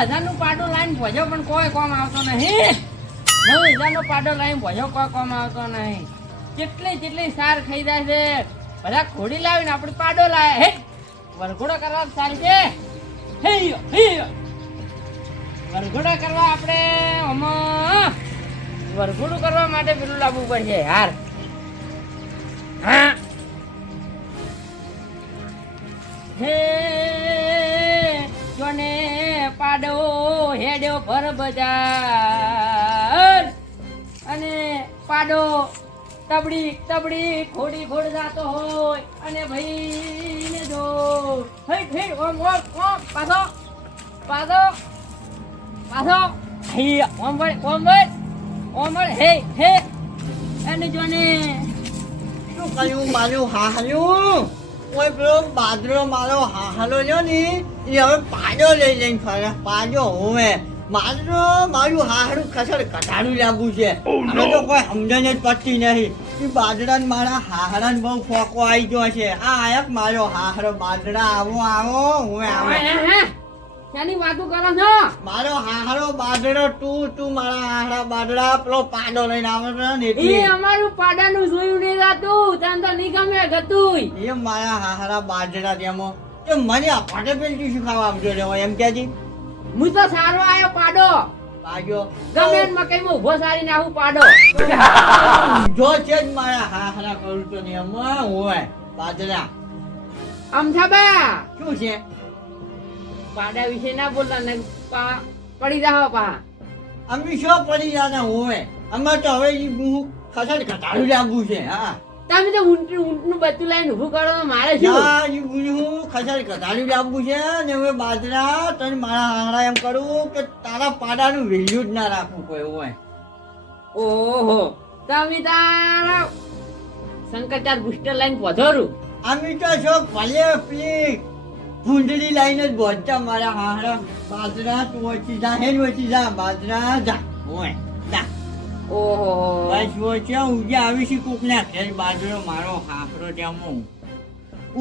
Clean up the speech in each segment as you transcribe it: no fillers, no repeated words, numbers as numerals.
9000 પાડો લાઈન ભજો પણ કોઈ કોમ આવતો નહીં. 9000 નો પાડો લાઈન ભજો કોઈ કોમ આવતો નહીં. કેટલી સાર ખાઈ જાય છે. બધા ઘોડી લાવીને આપણે પાડો લાવે. હે વરઘોડો કરવા સારી છે. હે વરઘોડો કરવા આપણે આમાં વરઘોડું કરવા માટે પેલું લાવવું પડશે હાર. હા હે જોને પાડો હેડ્યો ભર બજાર અને પાડો તબડી ખોડ જાતો હોય અને ભાઈ ને જો હે ઓમ પાછો હે ઓમ હે અને જોને શું કહ્યું મારું હાહલું? કોઈ પેલો બાદરો મારો હાહલો લ્યો ને એ હવે પાડો લઈને ફરે. પાડો હોવે મારું હાહડું ખસડ કટાડું લાગવું છે. હવે તો કોઈ સમજણ જ પડતી નહીં. એ બાદરા મારા હાહડા બહુ ફોકો આવી ગયો છે. આ આયક મારો હાહડો બાદરા આવો હું આવો. શાની વાતો કરો છો? મારો હાહડો બાદરો તું મારા હાહડા બાદરા પેલો પાડો લઈને આવે ને એ અમારું પાડાનું જોયું નહીં રાતું. તને તો નહીં ગમે ગતું. એ મારા હાહડા બાદરા તેમાં એ મને અપાટે પેલથી શું ખાવા આપજો રે એમ કેજી. હું તો સારો આયો પાડો. પાડો ગમે એમ મકઈમાં ઉભો સારી નાખું પાડો. જો છે જ મારા હાહડા કરું તો ને એમાં હોય બાદરા. અમથાબા શું છે? પાડા વિશે ના બોલતા ને પડી જાવ પા. અમે શું પડી જતા હોય? અમે તો હવે હું ખસડ ઘટાડું લાગવું છે. હા તમે તો ઊંટનું બચ્ચું લઈને ઊભું કરો તો મારે શું? હું ખસડ ઘટાડું લાગવું છે ને હવે બાદરા તને મારા હાહડા એમ કરું કે તારા પાડાનું વેલ્યુ જ ના રાખવું કોઈ હોય. ઓહો તમે તારા શંકરચાર બુસ્ટર લાઈન પહોંચોરું. અમે તો શું ભલે પેલી ભૂંડળી લાઈને જ બોલતા મારા હાહડા બાદરા તું ઓછી જા બાદરા જા હોય જા. ઓહો બસ ઓછા ઉજે આવી છે કોક ના ઘેર બાજરો મારો હાફરો ત્યાં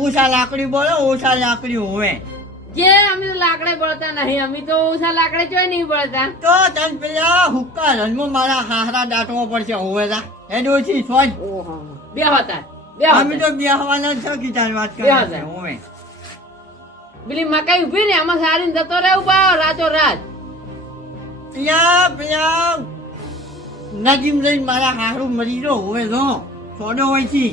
ઓછા લાકડી બોલો ઓછા લાકડી હોય. જે અમે તો લાકડે બળતા નહીં. અમે તો ઓછા લાકડે ચોય નહીં બળતા. તો તને પેલા હુક્કા રનમાં મારા હાહરા દાંટવા પડશે હોવે જા એને ઓછી સોજ. ઓહો બે હતા અમે તો બેહવાના છો કે તારી વાત કરે છે હોવે. પેલી મકાઈ ઉભી ને આમાં સારી જતો રહેવું પાવ રાતો રાત. પેલા નજીમ લઈને મારા હારું મરી ગયો હોવે જો છોડો હોય છે.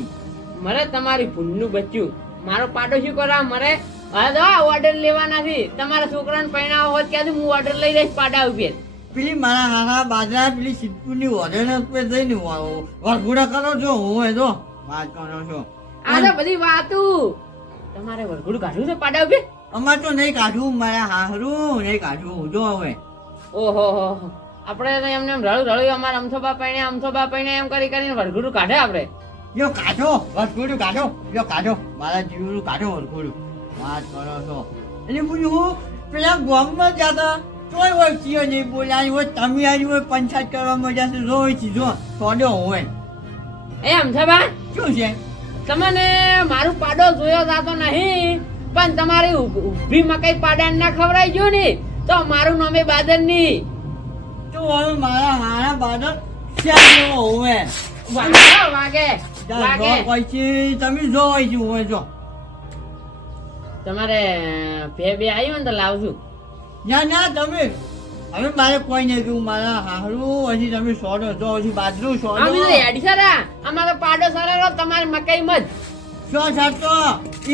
મરે તમારી ભૂલનું બચ્ચું મારો પાડો શું કરવા મરે? હવે તો ઓર્ડર લેવાના છે. તમારા છોકરાને પરણાવો હોત ક્યાંથી હું ઓર્ડર લઈ લઈશ પાડા ઉપર. પેલી મારા હારા બાજરા પેલી સિદ્ધપુરની વધે જઈને વરઘોડા કરો છો હોવે જો વાત કરો છો. આ તો બધી વાતું. તમારે વરઘોડું કાઢવું છે પાડા ઉપર? અમાર તો નહીં કાઢવું મારા હારું નહીં કાઢવું જો હવે. ઓહો આપણે તો એમને રળું અમારા અમથોબા પૈણે એમ કરીને વરઘોડું કાઢે આપણે. યો કાઢો વરઘોડું કાઢો કાઢો મારા જીવનું કાઢો વરઘોડું વાત કરો છો. એટલે પૂછ્યું હું પેલા ગામમાં જતા તોય હોય ચીયો નહીં બોલાવી હોય તમે આવી હોય પંચાયત કરવામાં જશે જો હોય છે જો છોડ્યો હોય. એ અમથોબા શું છે? તમને મારું પાડો જોયો જાતો નહીં પણ તમારી ઊભી મકાઈ પાડા ના ખવડાઈ ગયો ને તો મારું નામે બાદર ની. તો હવે મારા હારા બાદર શ્યામ હોય વાગે તમે જો હોય છે હોય જો. તમારે બે આવ્યું ને તો લાવશું. ના તમે હવે મારે કોઈ નહીં કહ્યું મારા હારું હજી તમે સોડો જો હજી બાજરું સોડો. અમે તો હેડી સારા અમારો પાડો સારા તમારી મકાઈ મત શું સાચો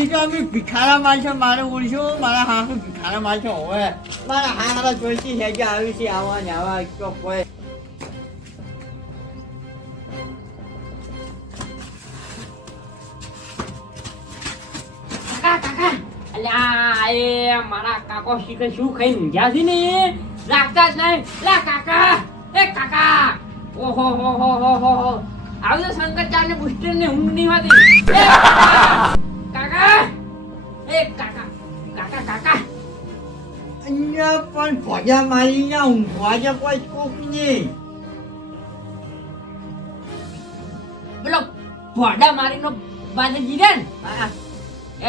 એ તો અમે ભિખારા માલ છે મારે ઓળશું મારા હારું ભિખારા માલ છે હવે મારા હારા જોઈતી હેજા આવી છે આવા ને આવા તો કોઈ. મારા કાકો શીખે શું ખાઈ ઊંઘ્યા છે ને રાખતા જ નહીં. લા કાકા એ કાકા ઓહો હો હો હો હો હો આવી તો શંકરચાર ને બુસ્ટર ને ઊંઘ નહીં હોતી. કાકા એ કાકા કાકા કાકા અહીંયા પણ ભોજા મારી ના ઊંઘવા છે કોઈ કોક નહીં. પેલો ભોડા મારીનો બાજે જીરે ને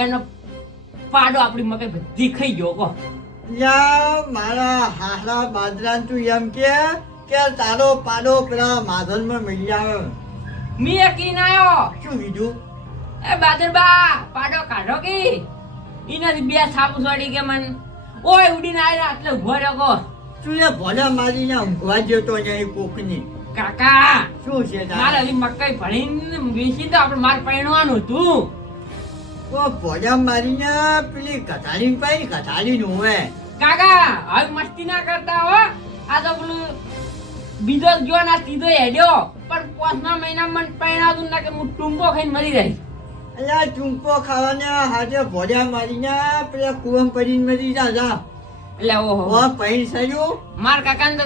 એનો પાડો આપણી મકાઈ બધી ખાઈ ગયો કો. યા મારા હાહરા બાદરાન તું એમ કે તારો પાડો પેલા માધવમાં મળી આવે. મી કી નાયો શું કીધું? એ બાદરબા પાડો કાઢો કે ઈનાથી બે થાપુ છોડી કે મન ઓય ઉડીને આયા એટલે ઉભો રહ્યો. તું એ ભોલા મારીને ઊંઘવા જતો નહીં કોકની. કાકા શું છે તારે? મારે હજી મકાઈ ભણીને વેચી તો આપણે માર પૈણવાનું હતું. ઓ ભોલા મારીને પેલી કથારી પાઈ કથારી નું હે. કાકા હવે મસ્તી ના કરતા હો. આ તો પેલું બીજો જ ગયો ના સીધો હેડ્યો પણ 5 મહિનામાં મને પૈણાતું ના કે હું ટૂંકો ખાઈને મરી રહીશ. અલ્યા ચૂંપો ખાવાને હાથે ભોલા મારીને પેલા કુવમ પડીને મરી જા. એટલે ઓહો ઓ પૈણ સર્યું. માર કાકાને તો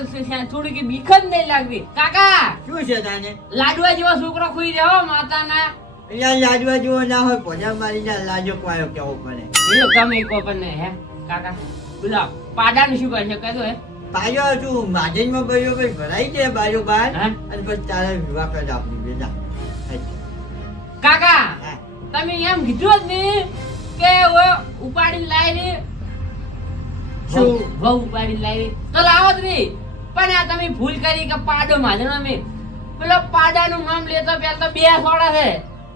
થોડી કે બીક જ નહીં લાગતી. કાકા શું છે તાને? લાડવા જેવો છોકરો ખુઈ રહ્યો માતાના. અહીંયા લાડવા જેવો ના હોય ભોલા મારીને લાજો પાયો કેવો પડે. એ ગમે કો પણ નહીં હે કાકા. બોલા પાડાનું શું કરશે કહેતો હે? પાયો તું માધેનમાં ભાઈઓ ભાઈ ભરાઈ જાય બાજુ બહાર હા? અને પછી તારે વિવાહ કરી આપણી બેટા. કાકા હા. તમે એમ કીધું જ નહીં કે ઉપાડીને લાવી શું? વહુ ઉપાડીને લાવી તો લાવો જ નહીં. પણ આ તમે ભૂલ કરી કે પાડો માધણ અમે પેલો પાડાનું નામ લેતો પેલા તો બે સોડા છે.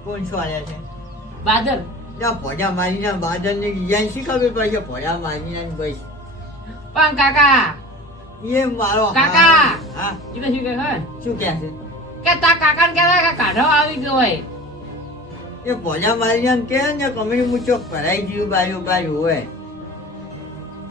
કોણ શું આવ્યા છે? બાદલ ત્યાં ભોજા મારીને બાદરને ડિઝાઇન શી ખબર પડે છે? ભોજા મારીને બસ પણ કાકા એ મારો કાકા! હા એ તો શું કહે ખબર? શું કહે છે? કે તા કાકાને કહેતા કે કાઢો આવી ગયો હોય. એ ભોજા મારીને કે ને કમરી મૂચો ભરાઈ ગયું બાજુ હોય.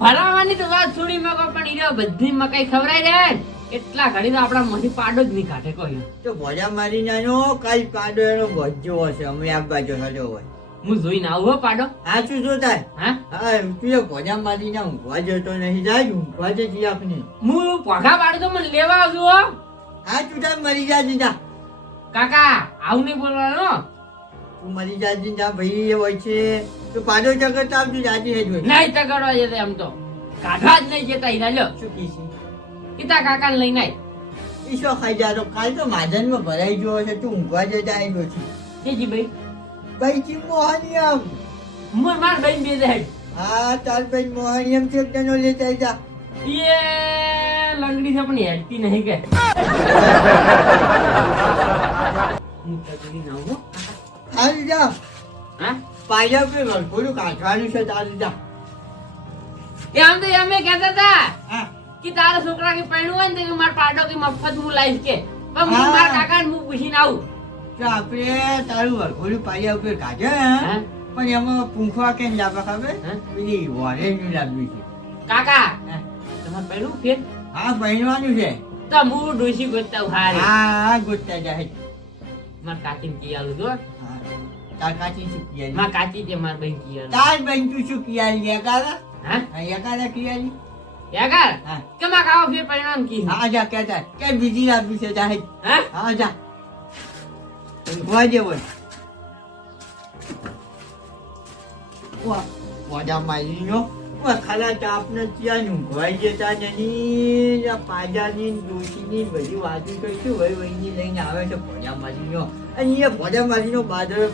ભરાવાની તો વાત છોડી મકો પણ ઈ બધી મકાઈ ખવરાઈ રહે ને, એટલા ઘડી તો આપણા માંથી પાડો જ નહીં કાઢે કોઈ. તો ભોજા મારીને એનો કાલ પાડો એનો ભજ્યો હશે હમણાં આ બાજુ હજો હોય. હું જોઈને આવું હો પાડો. હા શું જોતા? હા હા તું એ ભોજા મારીને ઊંઘવા જતો નહીં જાય ઊંઘવા જતી આપની. હું પોઘા પાડું તો મને લેવા આવજો હો. હા તું તાર મરી જા જીજા. કાકા આવું નહીં બોલવાનું. તું મરી જા જીજા ભાઈ એ હોય છે. તું પાડો જગત આવજો જાજી હેજ હોય. નહીં તગડવા જતા એમ તો કાઢવા જ નહીં જતા ઈના લ્યો. શું કીધી? કીધા કાકાને લઈને આય. ઈશો ખાઈ જાતો કાલ તો માધનમાં ભરાઈ ગયો છે. તું ઊંઘવા જતા આવ્યો છે. કેજી ભાઈ ભાઈ જી મોહનિયમ. મોર માર બહેન બે દે. હા તાર ભાઈ મોહનિયમ છે તેનો લેતા જા. એ લંગડી છે પણ હેડતી નહીં કે. હું તગડી ના આવું હો. હાલ જા. હા પાયા પે થોડું કાઢવાનું છે તારું જા. એ આમ તો અમે કહેતા હતા હા કે તારા છોકરા કે પૈણું હોય ને તો મારા પાડો કે મફત હું લાવીશ કે. પણ હું હા. મારા કાકાને હું પૂછીને આવું. તો આપણે તારું વરઘોડું પાયા ઉપર કાઢે હા? પણ એમાં પૂંખવા કેમ લાવવા ખબર? હા? પેલી વોરેજનું લાવ્યું છે. કાકા હા. તમારે પૈણું ફેર હા બહેનવાનું છે. તો હું ડોસી ગોતતા હું હારી. હા ગોતતા જાય. મારા કાચીને કી આલું જો. હા. તાર કાચી શું કિયાલી? મારા કાચી છે મારા બહેન કી આલું. તાર બેન તું શું કિયાલી? એકાદા? હા હા એકાદા કિયાલી? યાર હા. કે માં કાવો ફેર પૈણાનું કી. હા જા કહેતા કે બીજી લાવ્યું છે જાહે. હા હા જા. ઊંઘવા જેવો. વાહ મોઢા મારી નો ખાલા ચાપને ત્યાં ઊંઘવાઈ જતા નહીં. આ પાજાની ડોશીની બધી વાતો કહીશું વહી વહીની લઈને આવે છે ભોજા મારી નો. અને એ ભોજા મારી નો બાદળ